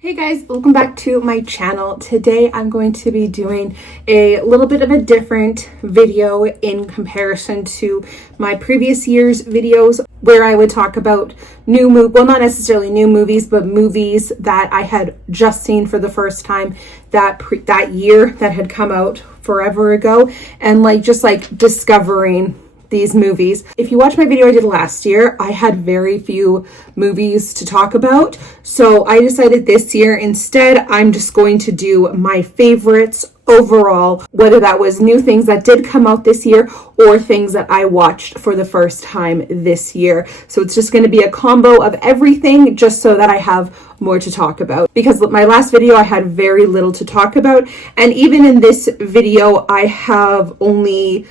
Hey guys, welcome back to my channel. Today I'm going to be doing a little bit of a different video in comparison to my previous year's videos where I would talk about well, not necessarily new movies, but movies that I had just seen for the first time that year that had come out forever ago, and just discovering these movies. If you watch my video I did last year, I had very few movies to talk about. So I decided this year instead, I'm just going to do my favorites overall, whether that was new things that did come out this year or things that I watched for the first time this year. So it's just going to be a combo of everything just so that I have more to talk about, because my last video I had very little to talk about, and even in this video I have only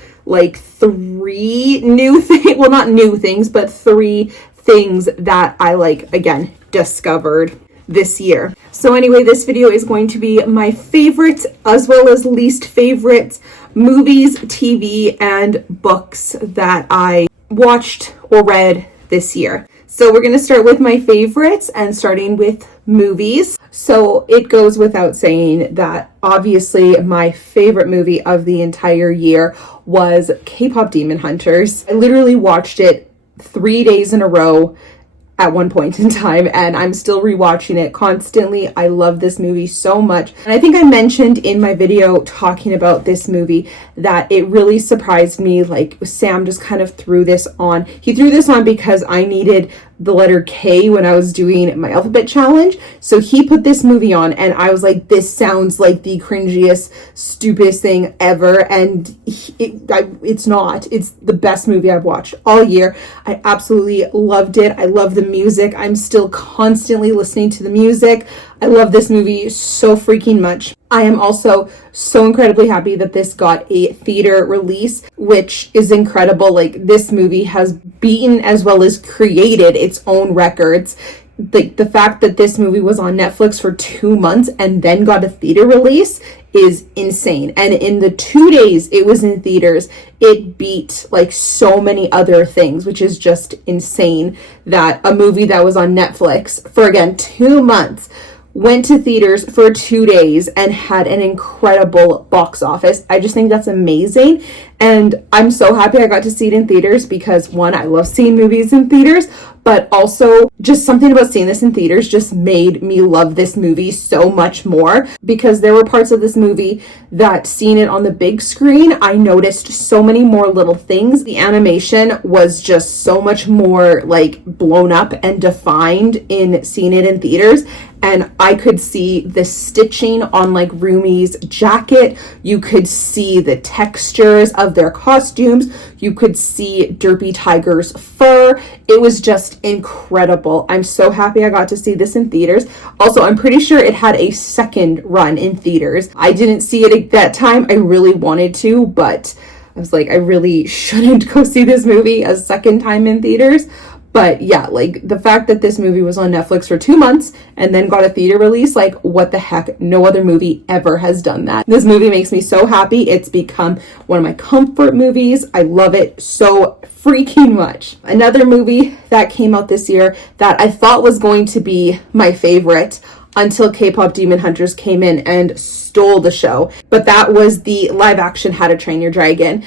three new things, well, not new things, but three things that I again discovered this year. So anyway, this video is going to be my favorites as well as least favorites movies, TV, and books that I watched or read this year. So we're going to start with my favorites, and starting with movies. So it goes without saying that obviously my favorite movie of the entire year was K-pop Demon Hunters. I literally watched it 3 days in a row at one point in time, and I'm still rewatching it constantly. I love this movie so much. And I think I mentioned in my video talking about this movie that it really surprised me. Sam just kind of threw this on. He threw this on because I needed the letter K when I was doing my alphabet challenge. So he put this movie on, and I was like, this sounds like the cringiest, stupidest thing ever. And it's not. It's the best movie I've watched all year. I absolutely loved it. I love the music. I'm still constantly listening to the music. I love this movie so freaking much. I am also so incredibly happy that this got a theater release, which is incredible. This movie has beaten as well as created its own records. The fact that this movie was on Netflix for 2 months and then got a theater release is insane. And in the 2 days it was in theaters, it beat so many other things, which is just insane that a movie that was on Netflix for, again, 2 months went to theaters for 2 days and had an incredible box office. I just think that's amazing. And I'm so happy I got to see it in theaters because, one, I love seeing movies in theaters, but also just something about seeing this in theaters just made me love this movie so much more, because there were parts of this movie that, seeing it on the big screen, I noticed so many more little things. The animation was just so much more blown up and defined in seeing it in theaters. And I could see the stitching on Rumi's jacket. You could see the textures of their costumes. You could see Derpy Tiger's fur. It was just incredible. I'm so happy I got to see this in theaters. Also, I'm pretty sure it had a second run in theaters. I didn't see it at that time. I really wanted to, but I was like, I really shouldn't go see this movie a second time in theaters. But yeah, the fact that this movie was on Netflix for 2 months and then got a theater release, what the heck? No other movie ever has done that. This movie makes me so happy. It's become one of my comfort movies. I love it so freaking much. Another movie that came out this year that I thought was going to be my favorite until K-pop Demon Hunters came in and stole the show, but that was the live action How to Train Your Dragon.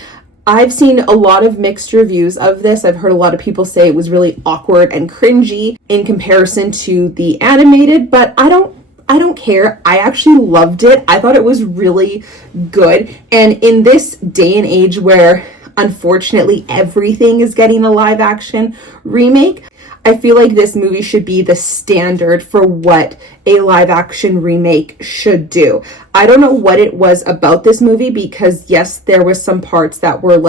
I've seen a lot of mixed reviews of this. I've heard a lot of people say it was really awkward and cringy in comparison to the animated, but I don't care. I actually loved it. I thought it was really good. And in this day and age where unfortunately everything is getting a live action remake, I feel like this movie should be the standard for what a live action remake should do. I don't know what it was about this movie, because yes, there was some parts that were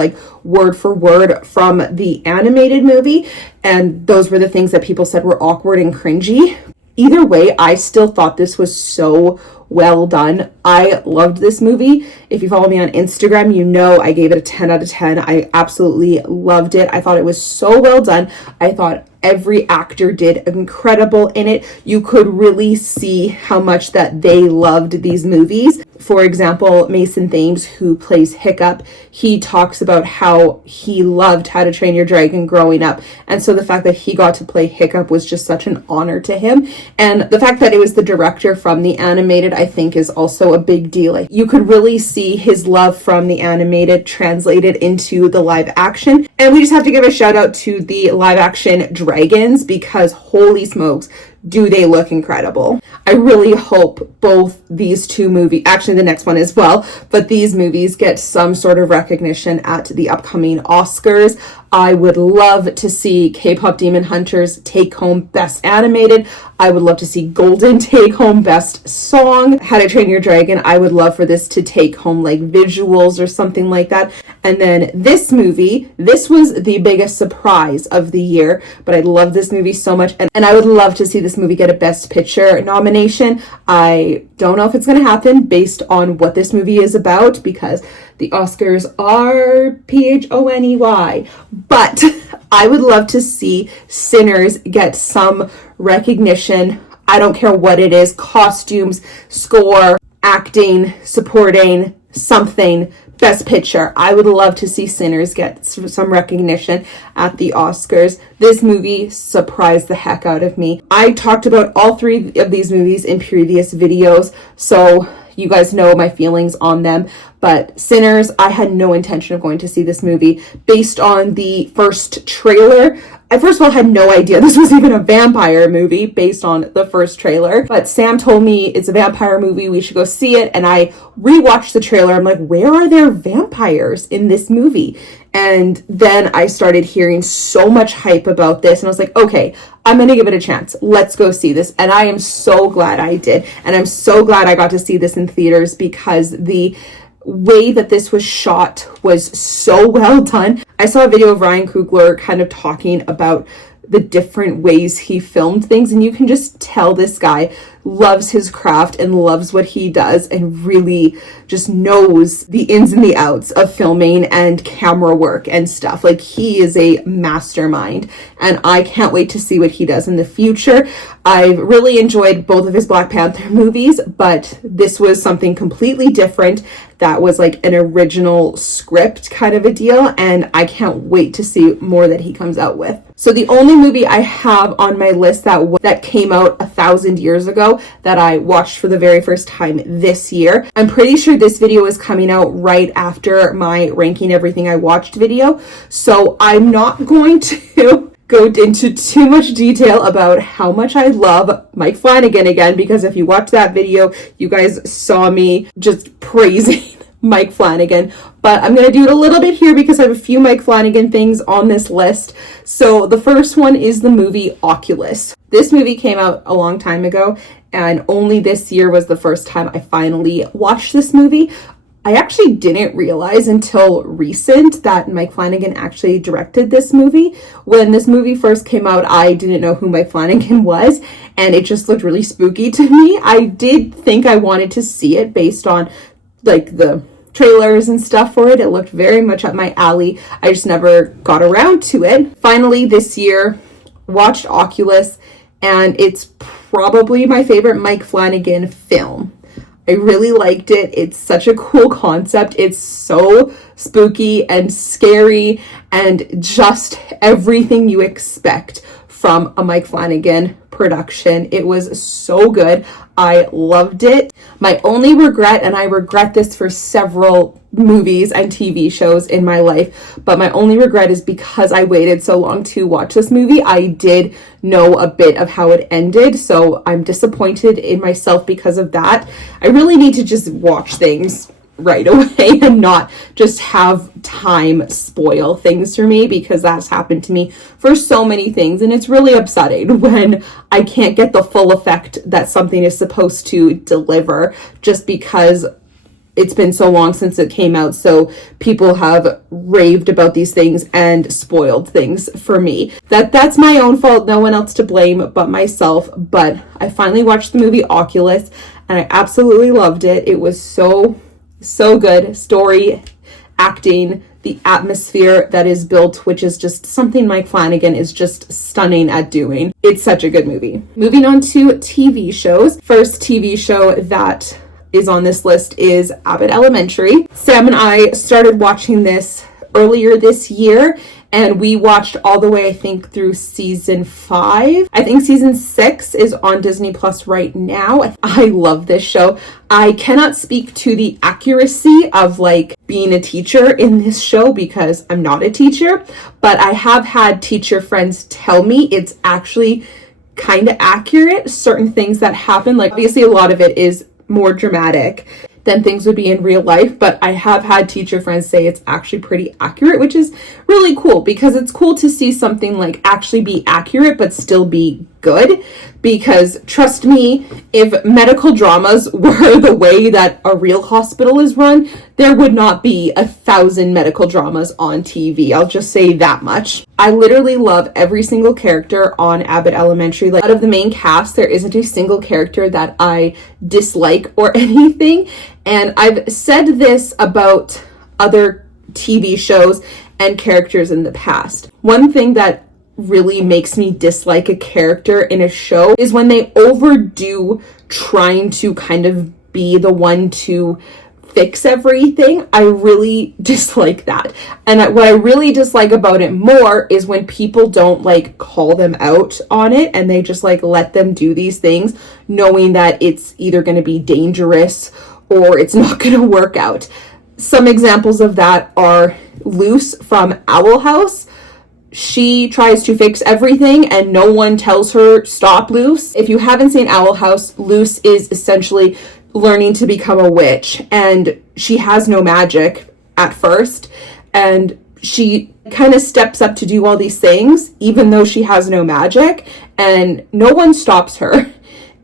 word for word from the animated movie, and those were the things that people said were awkward and cringy. Either way, I still thought this was so well done. I loved this movie. If you follow me on Instagram, you know I gave it a 10 out of 10. I absolutely loved it. I thought it was so well done. I thought every actor did incredible in it. You could really see how much that they loved these movies. For example, Mason Thames, who plays Hiccup, he talks about how he loved How to Train Your Dragon growing up. And so the fact that he got to play Hiccup was just such an honor to him. And the fact that it was the director from the animated, I think, is also a big deal. Like, you could really see his love from the animated translated into the live action. And we just have to give a shout out to the live action dragons, because holy smokes, do they look incredible. I really hope both these two movies, actually the next one as well, but these movies get some sort of recognition at the upcoming Oscars. I would love to see K-Pop Demon Hunters take home Best Animated. I would love to see Golden take home Best Song. How to Train Your Dragon, I would love for this to take home like visuals or something like that. And then this movie, this was the biggest surprise of the year, but I love this movie so much. And I would love to see this movie get a Best Picture nomination. I don't know if it's going to happen based on what this movie is about, because the Oscars are PHONEY, but I would love to see Sinners get some recognition. I don't care what it is, costumes, score, acting, supporting, something, Best Picture. I would love to see Sinners get some recognition at the Oscars. This movie surprised the heck out of me. I talked about all three of these movies in previous videos, so you guys know my feelings on them. But Sinners, I had no intention of going to see this movie based on the first trailer. I first of all had no idea this was even a vampire movie based on the first trailer. But Sam told me it's a vampire movie, we should go see it. And I rewatched the trailer. I'm like, where are there vampires in this movie? And then I started hearing so much hype about this. And I was like, okay, I'm going to give it a chance. Let's go see this. And I am so glad I did. And I'm so glad I got to see this in theaters, because the way that this was shot was so well done. I saw a video of Ryan Coogler kind of talking about the different ways he filmed things, and you can just tell this guy loves his craft and loves what he does and really just knows the ins and the outs of filming and camera work and stuff. Like, he is a mastermind, and I can't wait to see what he does in the future. I've really enjoyed both of his Black Panther movies, but this was something completely different that was like an original script kind of a deal, and I can't wait to see more that he comes out with. So the only movie I have on my list that came out 1,000 years ago that I watched for the very first time this year. I'm pretty sure this video is coming out right after my ranking everything I watched video. So I'm not going to go into too much detail about how much I love Mike Flanagan again, because if you watched that video, you guys saw me just praising Mike Flanagan, but I'm going to do it a little bit here because I have a few Mike Flanagan things on this list. So the first one is the movie Oculus. This movie came out a long time ago, and only this year was the first time I finally watched this movie. I actually didn't realize until recent that Mike Flanagan actually directed this movie. When this movie first came out, I didn't know who Mike Flanagan was, and it just looked really spooky to me. I did think I wanted to see it based on like the trailers and stuff for it. It looked very much up my alley. I just never got around to it. Finally, this year, watched Oculus, and it's probably my favorite Mike Flanagan film. I really liked it. It's such a cool concept. It's so spooky and scary and just everything you expect from a Mike Flanagan production. It was so good. I loved it. My only regret, and I regret this for several movies and TV shows in my life, but my only regret is because I waited so long to watch this movie. I did know a bit of how it ended, so I'm disappointed in myself because of that. I really need to just watch things right away and not just have time spoil things for me, because that's happened to me for so many things, and it's really upsetting when I can't get the full effect that something is supposed to deliver just because it's been so long since it came out, so people have raved about these things and spoiled things for me. That's my own fault, no one else to blame but myself. But I finally watched the movie Oculus and I absolutely loved it. It was so good. Story, acting, the atmosphere that is built, which is just something Mike Flanagan is just stunning at doing. It's such a good movie. Moving on to TV shows. First TV show that is on this list is Abbott Elementary. Sam and I started watching this earlier this year, and we watched all the way, I think, through season 5. I think season 6 is on Disney Plus right now. I love this show. I cannot speak to the accuracy of like being a teacher in this show because I'm not a teacher, but I have had teacher friends tell me it's actually kind of accurate. Certain things that happen, like obviously a lot of it is more dramatic than things would be in real life, but I have had teacher friends say it's actually pretty accurate, which is really cool because it's cool to see something like actually be accurate but still be good. Because trust me, if medical dramas were the way that a real hospital is run, there would not be 1,000 medical dramas on TV. I'll just say that much. I literally love every single character on Abbott Elementary. Like, out of the main cast, there isn't a single character that I dislike or anything. And I've said this about other TV shows and characters in the past. One thing that really makes me dislike a character in a show is when they overdo trying to kind of be the one to fix everything. I really dislike that. And what I really dislike about it more is when people don't like call them out on it and they just like let them do these things knowing that it's either going to be dangerous or it's not going to work out. Some examples of that are Luce from Owl House. She tries to fix everything and no one tells her, stop, Luce. If you haven't seen Owl House, Luce is essentially learning to become a witch, and she has no magic at first, and she kind of steps up to do all these things even though she has no magic, and no one stops her.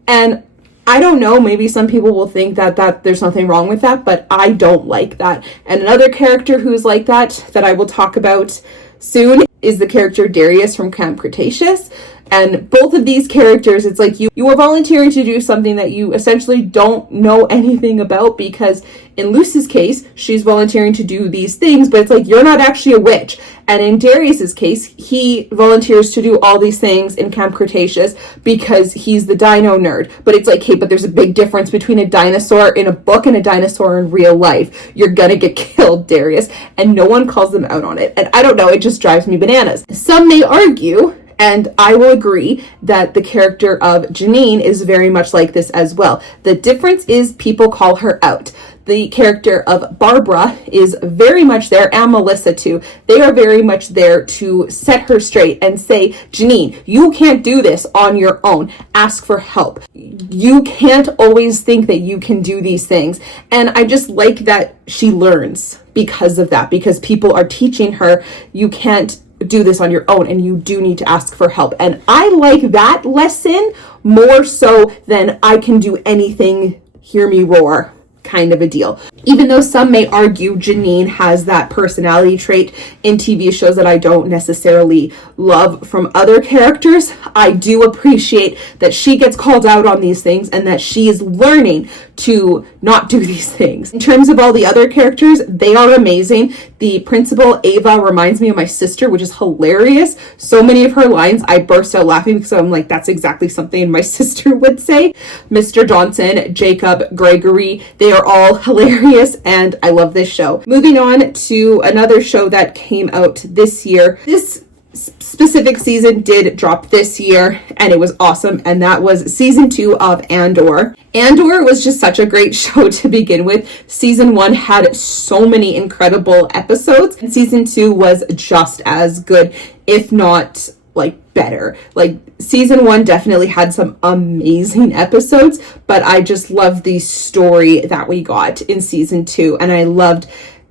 And I don't know, maybe some people will think that there's nothing wrong with that, but I don't like that. And another character who's like that I will talk about soon is the character Darius from Camp Cretaceous. And both of these characters, it's like you are volunteering to do something that you essentially don't know anything about, because in Luce's case, she's volunteering to do these things, but it's like you're not actually a witch. And in Darius's case, he volunteers to do all these things in Camp Cretaceous because he's the dino nerd. But it's like, hey, but there's a big difference between a dinosaur in a book and a dinosaur in real life. You're gonna get killed, Darius. And no one calls them out on it. And I don't know, it just drives me bananas. Some may argue, and I will agree, that the character of Janine is very much like this as well. The difference is people call her out. The character of Barbara is very much there, and Melissa too. They are very much there to set her straight and say, Janine, you can't do this on your own. Ask for help. You can't always think that you can do these things. And I just like that she learns because of that, because people are teaching her you can't do this on your own and you do need to ask for help. And I like that lesson more so than I can do anything, hear me roar kind of a deal. Even though some may argue Janine has that personality trait in TV shows that I don't necessarily love from other characters, I do appreciate that she gets called out on these things and that she is learning to not do these things. In terms of all the other characters, they are amazing. The principal, Ava, reminds me of my sister, which is hilarious. So many of her lines, I burst out laughing because I'm like, that's exactly something my sister would say. Mr. Johnson, Jacob, Gregory, they are all hilarious, and I love this show. Moving on to another show that came out this year. This specific season did drop this year, and it was awesome, and that was season 2 of Andor. Andor was just such a great show to begin with. Season 1 had so many incredible episodes, and season 2 was just as good, if not like better. Like season 1 definitely had some amazing episodes, but I just loved the story that we got in season 2, and I loved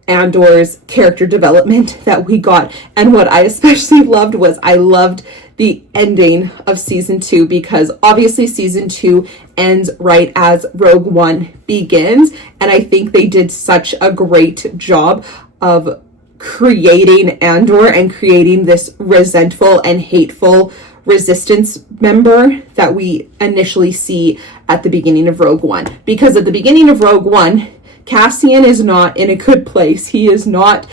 Andor's character development that we got. And what I especially loved was I loved the ending of season 2, because obviously season 2 ends right as Rogue One begins. And I think they did such a great job of creating Andor and creating this resentful and hateful resistance member that we initially see at the beginning of Rogue One. Because at the beginning of Rogue One, Cassian is not in a good place. He is not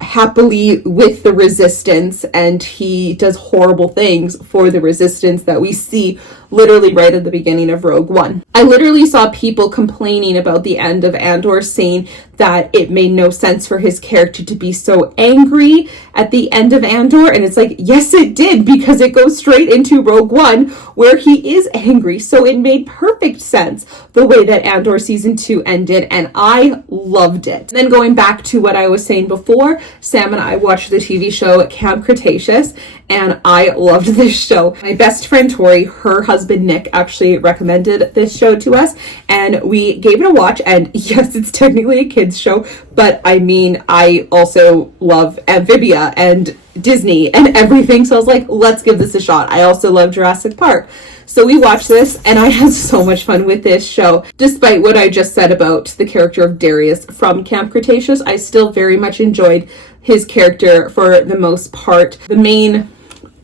happily with the resistance, and he does horrible things for the resistance that we see literally right at the beginning of Rogue One. I literally saw people complaining about the end of Andor, saying that it made no sense for his character to be so angry at the end of Andor. And it's like, yes, it did, because it goes straight into Rogue One where he is angry. So it made perfect sense the way that Andor season 2 ended, and I loved it. And then going back to what I was saying before, Sam and I watched the TV show Camp Cretaceous, and I loved this show. My best friend Tori, her husband Nick, actually recommended this show to us, and we gave it a watch. And yes, it's technically a kids show, but I mean, I also love Amphibia and Disney and everything, so I was like, let's give this a shot. I also love Jurassic Park. So we watched this, and I had so much fun with this show. Despite what I just said about the character of JodeyS from Camp Cretaceous, I still very much enjoyed his character for the most part. The main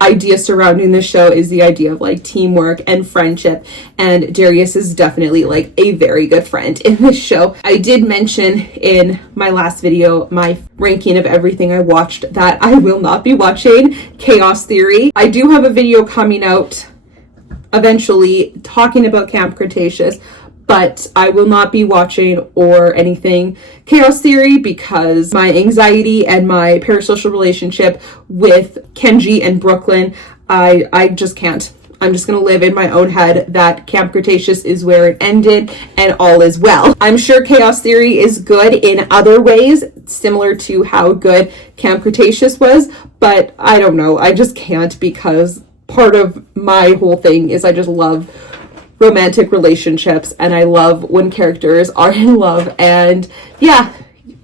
idea surrounding this show is the idea of like teamwork and friendship, and JodeyS is definitely like a very good friend in this show. I did mention in my last video my ranking of everything I watched that I will not be watching Chaos Theory. I do have a video coming out eventually talking about Camp Cretaceous, but I will not be watching or anything Chaos Theory because my anxiety and my parasocial relationship with Kenji and Brooklyn, I just can't. I'm just going to live in my own head that Camp Cretaceous is where it ended and all is well. I'm sure Chaos Theory is good in other ways, similar to how good Camp Cretaceous was, but I don't know. I just can't, because part of my whole thing is I just love romantic relationships, and I love when characters are in love. And yeah,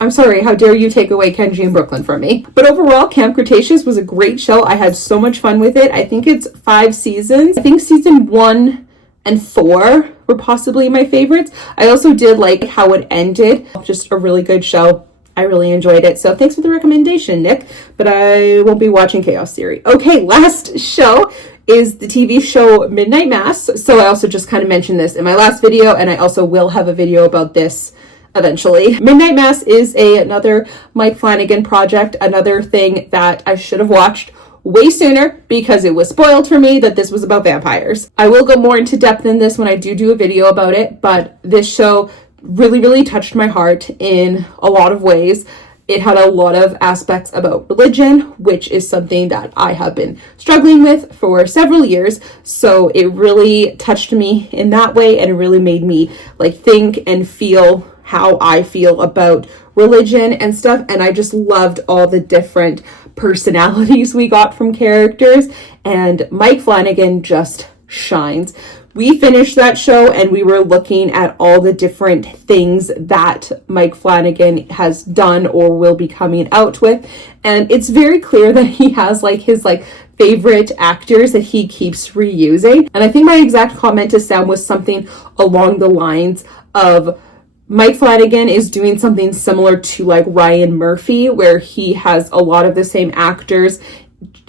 I'm sorry, how dare you take away Kenji and Brooklyn from me. But overall, Camp Cretaceous was a great show. I had so much fun with it. I think it's 5 seasons. I think season 1 and 4 were possibly my favorites. I also did like how it ended. Just a really good show. I really enjoyed it. So thanks for the recommendation, Nick, but I won't be watching Chaos Theory. Okay, last show is the TV show Midnight Mass. So I also just kind of mentioned this in my last video, and I also will have a video about this eventually. Midnight Mass is another Mike Flanagan project, another thing that I should have watched way sooner because it was spoiled for me that this was about vampires. I will go more into depth in this when I do a video about it, but this show really touched my heart in a lot of ways. It had a lot of aspects about religion, which is something that I have been struggling with for several years. So it really touched me in that way, and it really made me like think and feel how I feel about religion and stuff. And I just loved all the different personalities we got from characters, and Mike Flanagan just shines. We finished that show and we were looking at all the different things that Mike Flanagan has done or will be coming out with. And it's very clear that he has like his like favorite actors that he keeps reusing. And I think my exact comment to Sam was something along the lines of Mike Flanagan is doing something similar to like Ryan Murphy, where he has a lot of the same actors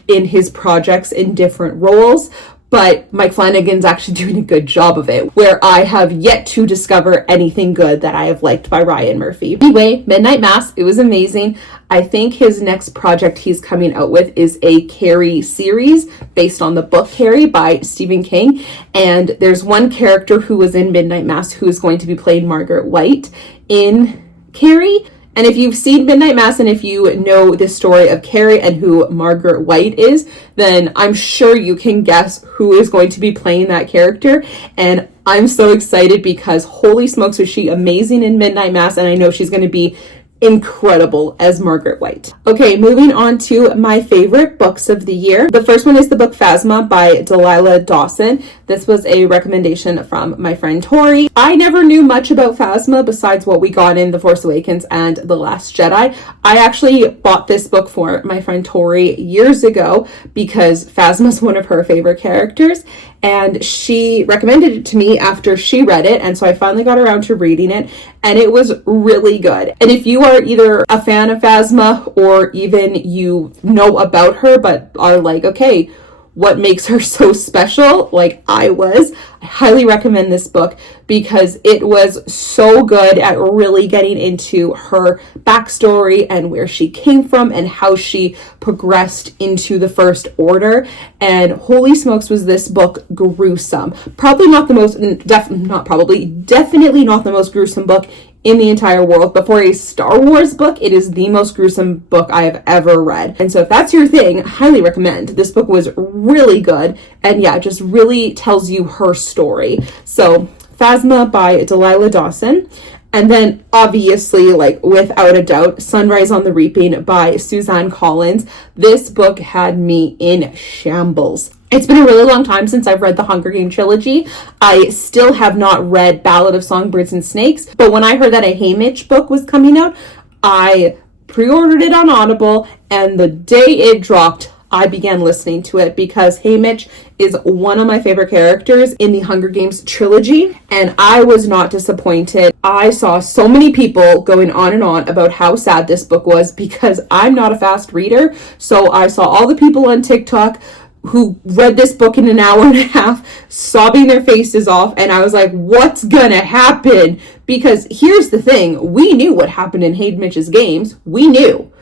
in his projects in different roles. But Mike Flanagan's actually doing a good job of it, where I have yet to discover anything good that I have liked by Ryan Murphy. Anyway, Midnight Mass, it was amazing. I think his next project he's coming out with is a Carrie series based on the book Carrie by Stephen King. And there's one character who was in Midnight Mass who is going to be playing Margaret White in Carrie. And if you've seen Midnight Mass and if you know the story of Carrie and who Margaret White is, then I'm sure you can guess who is going to be playing that character. And I'm so excited because holy smokes, was she amazing in Midnight Mass, and I know she's going to be incredible as Margaret White. Okay, moving on to my favorite books of the year. The first one is the book Phasma by Delilah Dawson. This was a recommendation from my friend Tori. I never knew much about Phasma besides what we got in The Force Awakens and The Last Jedi. I actually bought this book for my friend Tori years ago because Phasma's one of her favorite characters, and she recommended it to me after she read it, and so I finally got around to reading it, and it was really good. And if you are either a fan of Phasma or even you know about her but are like, okay, what makes her so special, like I was, I highly recommend this book because it was so good at really getting into her backstory and where she came from and how she progressed into the First Order. And holy smokes, was this book gruesome. Probably not the most, definitely not the most gruesome book in the entire world, but for a Star Wars book, it is the most gruesome book I have ever read. And so if that's your thing, I highly recommend. This book was really good, and yeah, just really tells you her story. So Phasma by Delilah Dawson. And then obviously, like without a doubt, Sunrise on the Reaping by Suzanne Collins. This book had me in shambles. It's been a really long time since I've read the Hunger Games trilogy. I still have not read Ballad of Songbirds and Snakes, but when I heard that a Haymitch book was coming out, I pre-ordered it on Audible, and the day it dropped, I began listening to it because Haymitch is one of my favorite characters in the Hunger Games trilogy, and I was not disappointed. I saw so many people going on and on about how sad this book was because I'm not a fast reader, so I saw all the people on TikTok who read this book in an hour and a half, sobbing their faces off, and I was like, what's gonna happen? Because here's the thing, we knew what happened in Haymitch's games, we knew,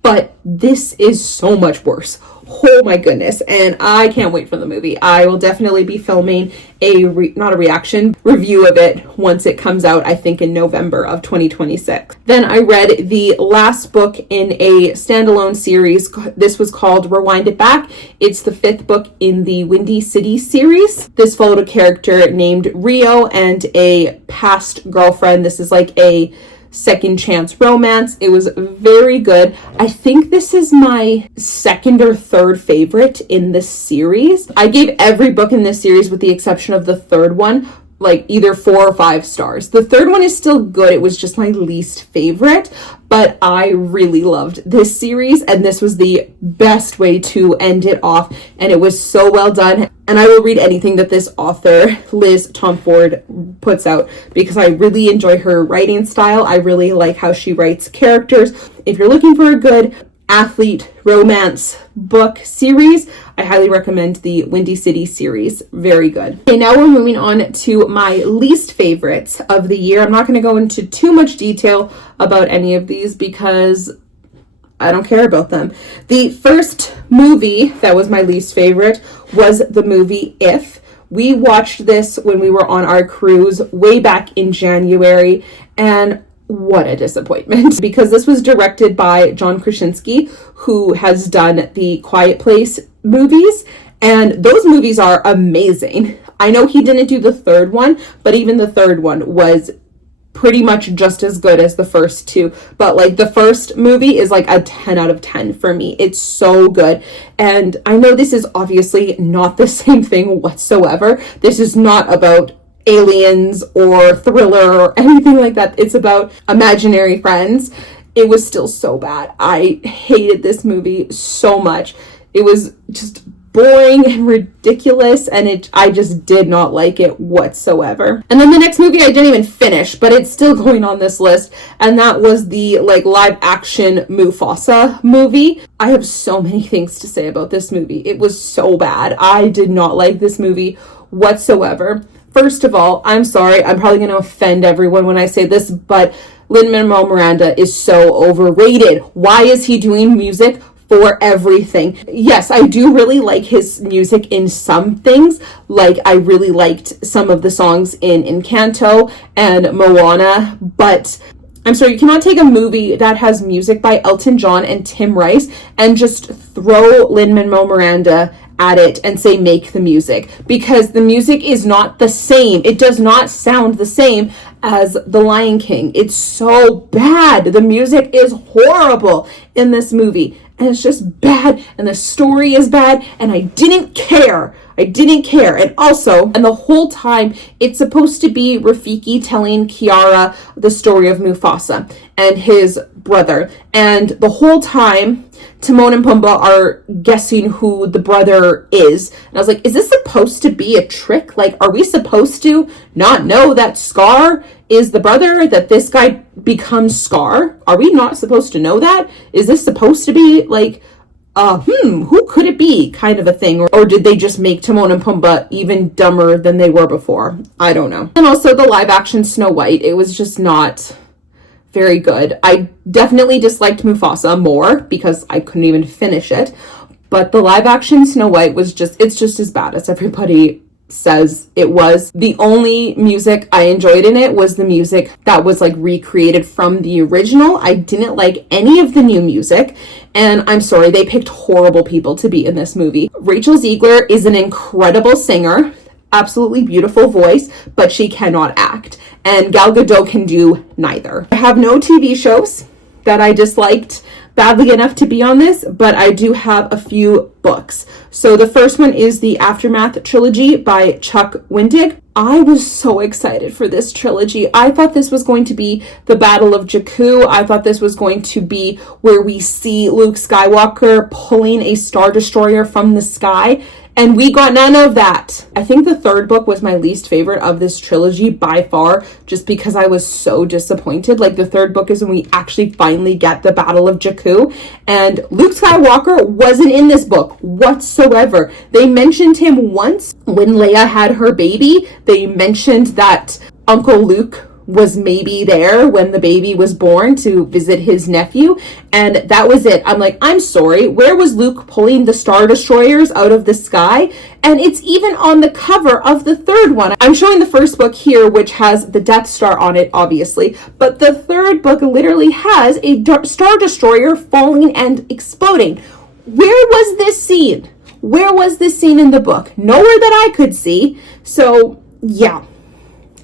but this is so much worse. Oh my goodness, and I can't wait for the movie. I will definitely be filming not a reaction, review of it once it comes out, I think in November of 2026. Then I read the last book in a standalone series. This was called Rewind It Back. It's the 5th book in the Windy City series. This followed a character named Rio and a past girlfriend. This is like a second chance romance. It was very good. I think this is my second or third favorite in this series. I gave every book in this series with the exception of the third one like either 4 or 5 stars. The third one is still good. It was just my least favorite, but I really loved this series, and this was the best way to end it off, and it was so well done. And I will read anything that this author, Liz Tomford, puts out because I really enjoy her writing style. I really like how she writes characters. If you're looking for a good athlete romance book series, I highly recommend the Windy City series. Very good. Okay, now we're moving on to my least favorites of the year. I'm not going to go into too much detail about any of these because I don't care about them. The first movie that was my least favorite was the movie If. We watched this when we were on our cruise way back in January, and what a disappointment, because this was directed by John Krasinski, who has done the Quiet Place movies, and those movies are amazing. I know he didn't do the third one, but even the third one was pretty much just as good as the first two. But like the first movie is like a 10 out of 10 for me. It's so good. And I know this is obviously not the same thing whatsoever. This is not about aliens or thriller or anything like that. It's about imaginary friends. It was still so bad. I hated this movie so much. It was just boring and ridiculous, and I just did not like it whatsoever. And then the next movie I didn't even finish, but it's still going on this list, and that was the like live action Mufasa movie. I have so many things to say about this movie. It was so bad. I did not like this movie whatsoever. First of all, I'm sorry, I'm probably going to offend everyone when I say this, but Lin-Manuel Miranda is so overrated. Why is he doing music for everything? Yes, I do really like his music in some things. Like, I really liked some of the songs in Encanto and Moana, but I'm sorry, you cannot take a movie that has music by Elton John and Tim Rice and just throw Lin-Manuel Miranda at it and say make the music, because the music is not the same. It does not sound the same as The Lion King. It's so bad. The music is horrible in this movie, and it's just bad, and the story is bad, and I didn't care. I didn't care. And also, and the whole time, it's supposed to be Rafiki telling Kiara the story of Mufasa and his brother. And the whole time, Timon and Pumbaa are guessing who the brother is. And I was like, is this supposed to be a trick? Like, are we supposed to not know that Scar is the brother, that this guy becomes Scar? Are we not supposed to know that? Is this supposed to be like, who could it be kind of a thing? Or did they just make Timon and Pumbaa even dumber than they were before? I don't know. And also the live action Snow White, it was just not very good. I definitely disliked Mufasa more because I couldn't even finish it. But the live action Snow White was it's just as bad as everybody says it was. The only music I enjoyed in it was the music that was like recreated from the original. I didn't like any of the new music, and I'm sorry, they picked horrible people to be in this movie. Rachel Ziegler is an incredible singer, absolutely beautiful voice, but she cannot act, and Gal Gadot can do neither. I have no TV shows that I disliked badly enough to be on this, but I do have a few books. So the first one is the Aftermath trilogy by Chuck Wendig. I was so excited for this trilogy. I thought this was going to be the Battle of Jakku. I thought this was going to be where we see Luke Skywalker pulling a Star Destroyer from the sky, and we got none of that. I think the third book was my least favorite of this trilogy by far, just because I was so disappointed. Like, the third book is when we actually finally get the Battle of Jakku, and Luke Skywalker wasn't in this book whatsoever. They mentioned him once when Leia had her baby. They mentioned that Uncle Luke was maybe there when the baby was born to visit his nephew, and that was it. I'm like, I'm sorry, where was Luke pulling the Star Destroyers out of the sky? And it's even on the cover of the third one. I'm showing the first book here, which has the Death Star on it, obviously, but the third book literally has a Star Destroyer falling and exploding. Where was this scene? Where was this scene in the book? Nowhere that I could see. So yeah,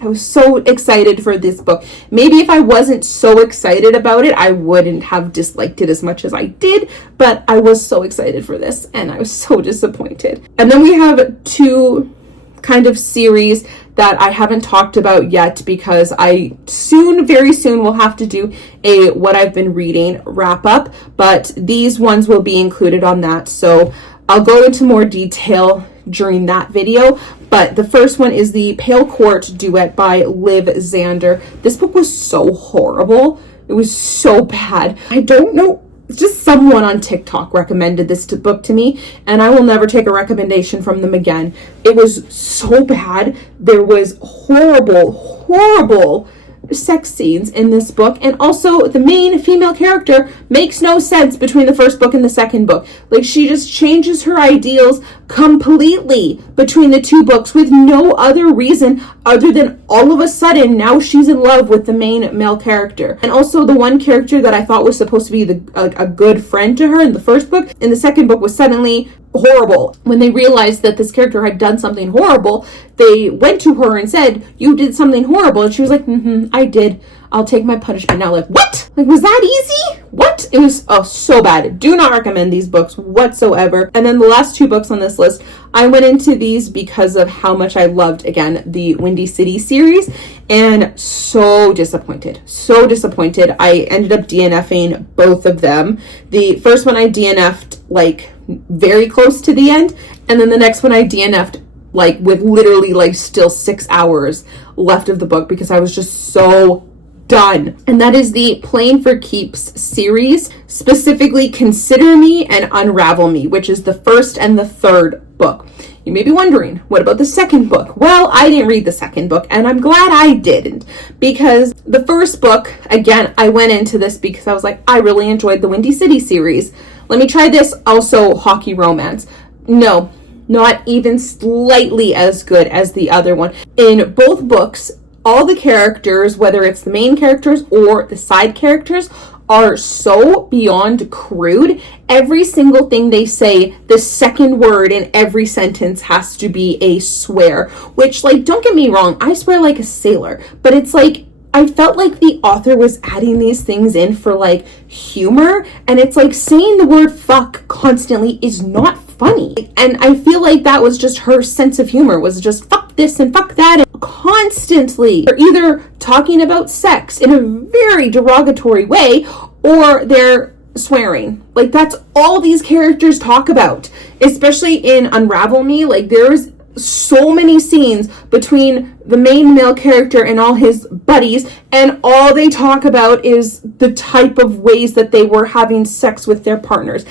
I was so excited for this book. Maybe if I wasn't so excited about it, I wouldn't have disliked it as much as I did, but I was so excited for this, and I was so disappointed. And then we have two kind of series that I haven't talked about yet, because I very soon will have to do a what I've been reading wrap up, but these ones will be included on that. So I'll go into more detail during that video, but the first one is the Pale Court Duet by Liv Zander. This book was so horrible. It was so bad. I don't know, just someone on TikTok recommended this book to me, and I will never take a recommendation from them again. It was so bad. There was horrible sex scenes in this book, and also the main female character makes no sense between the first book and the second book. Like, she just changes her ideals completely between the two books with no other reason other than all of a sudden now she's in love with the main male character. And also the one character that I thought was supposed to be a good friend to her in the first book, in the second book was suddenly horrible. When they realized that this character had done something horrible, they went to her and said, "You did something horrible," and she was like, I did. I'll take my punishment now. Like, what? Like, was that easy? What? It was so bad. Do not recommend these books whatsoever. And then the last two books on this list, I went into these because of how much I loved, again, the Windy City series, and so disappointed. So disappointed. I ended up DNFing both of them. The first one I DNF'd like very close to the end, and then the next one I DNF'd like with literally like still 6 hours left of the book because I was just so done. And that is the Playing for Keeps series, specifically Consider Me and Unravel Me, which is the first and the third book. You may be wondering, what about the second book? Well, I didn't read the second book, and I'm glad I didn't, because the first book, again, I went into this because I was like, I really enjoyed the Windy City series. Let me try this, also hockey romance. No, not even slightly as good as the other one. In both books, all the characters, whether it's the main characters or the side characters, are so beyond crude. Every single thing they say, the second word in every sentence has to be a swear, which, like, don't get me wrong, I swear like a sailor, but it's like I felt like the author was adding these things in for like humor, and it's like saying the word fuck constantly is not funny. And I feel like that was just her sense of humor, was just fuck this and fuck that, and constantly they're either talking about sex in a very derogatory way or they're swearing. Like, that's all these characters talk about, especially in Unravel Me. Like, there's so many scenes between the main male character and all his buddies, and all they talk about is the type of ways that they were having sex with their partners.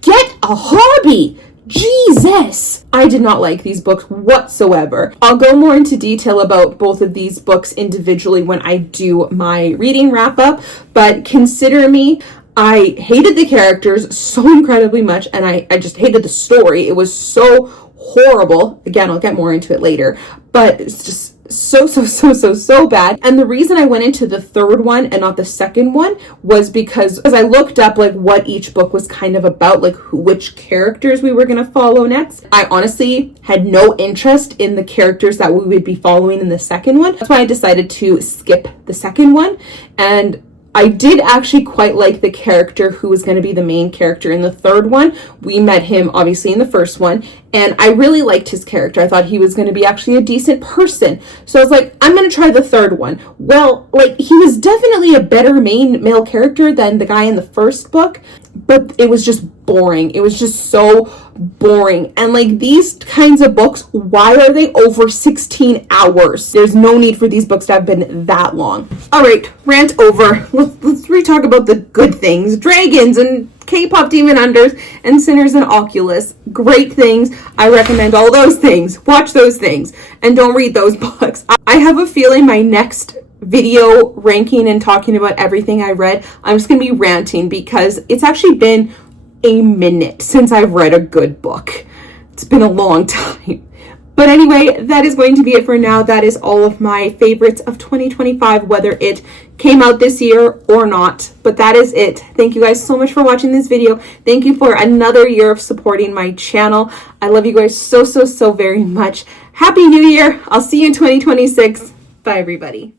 Get a hobby! Jesus! I did not like these books whatsoever. I'll go more into detail about both of these books individually when I do my reading wrap up, but consider me, I hated the characters so incredibly much, and I just hated the story. It was so horrible. Again, I'll get more into it later, but it's just so bad. And the reason I went into the third one and not the second one was because as I looked up like what each book was kind of about, like which characters we were going to follow next, I honestly had no interest in the characters that we would be following in the second one. That's why I decided to skip the second one. And I did actually quite like the character who was going to be the main character in the third one. We met him obviously in the first one, and I really liked his character. I thought he was going to be actually a decent person. So I was like, I'm going to try the third one. Well, like, he was definitely a better main male character than the guy in the first book, but it was just boring. It was just so boring. And like, these kinds of books, why are they over 16 hours? There's no need for these books to have been that long. All right, rant over. Let's re-talk about the good things. Dragons and K-pop Demon Hunters and Sinners and Oculus. Great things. I recommend all those things. Watch those things and don't read those books. I have a feeling my next video ranking and talking about everything I read, I'm just going to be ranting because it's actually been a minute since I've read a good book. It's been a long time. But anyway, that is going to be it for now. That is all of my favorites of 2025, whether it came out this year or not. But that is it. Thank you guys so much for watching this video. Thank you for another year of supporting my channel. I love you guys so very much. Happy New Year. I'll see you in 2026. Bye, everybody.